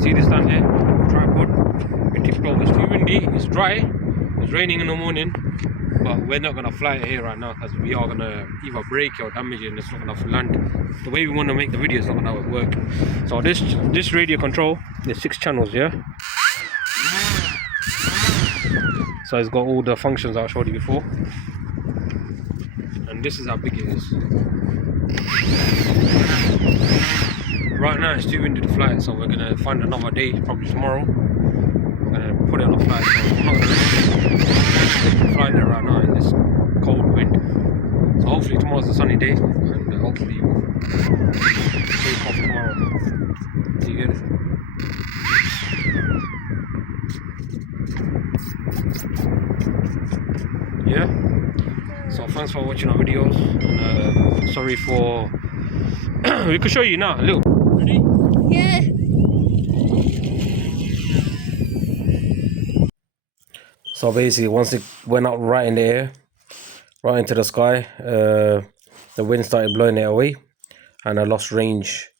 See this down here? Tripod. We tipped over. It's too windy. It's dry. It's raining in the morning. But we're not gonna fly it here right now because we are gonna either break it or damage it, and it's not gonna land. The way we want to make the video is not gonna work. So this radio control, there's 6 channels, yeah. So it's got all the functions I showed you before, and this is how big it is. Right now it's too windy to fly it, so we're gonna find another day, probably tomorrow. We're gonna put it on a flight. So I'm not gonna fly there right now in this cold wind. So hopefully tomorrow's a sunny day, and hopefully we'll take off tomorrow. Do you get it? Yeah. So thanks for watching our videos. And, sorry for. We could show you now. Look. Ready? Yeah. So basically, once it went up right in the air, right into the sky, the wind started blowing it away, and I lost range.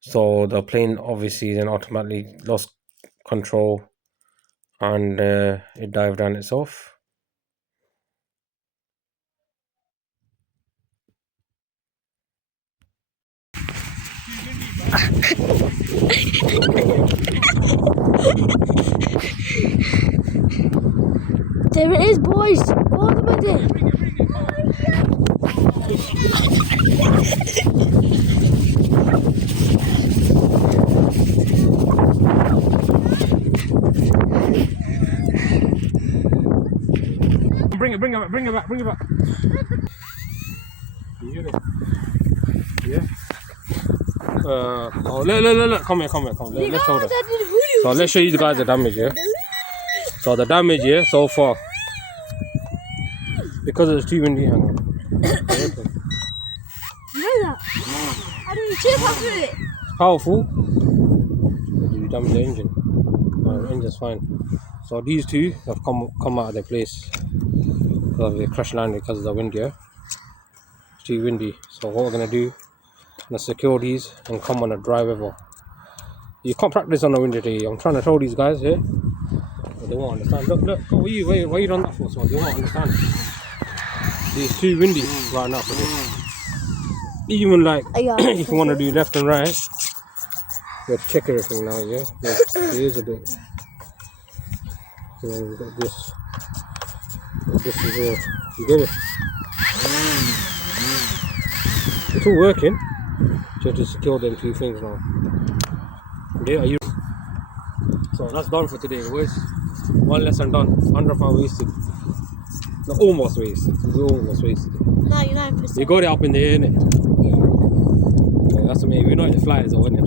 So the plane obviously then automatically lost control, and it dived down itself. There it is, boys. All the way there. Bring it back. You get it? Yeah. Oh, look, come here. Let's show them. So let's show you guys the damage, yeah. So the damage here so far, because it's too windy. Hang on. You know that? I didn't chip after it. Powerful. You damage the engine. No, the engine's fine. So these two have come out of their place. So they crash landed because of the wind here. It's too windy. So what we're gonna do, I'm gonna secure these and come on a dry weather. You can't practice on a windy day. I'm trying to show these guys here. But they won't understand. Look, what are you done that for? So they won't understand. It's too windy right now for this. Even like if you want to do left and right, you have to check everything now, yeah? There is a bit. And then we've got this. This as well. You get it? It's all working. So to secure them 2 things now. Yeah, are you? So that's done for today, boys. 1 lesson done. 100 pounds wasted. No, almost wasted. We almost wasted it. 99%. You got it up in the air, innit? Yeah. That's amazing. We're not in the flyers, though, innit?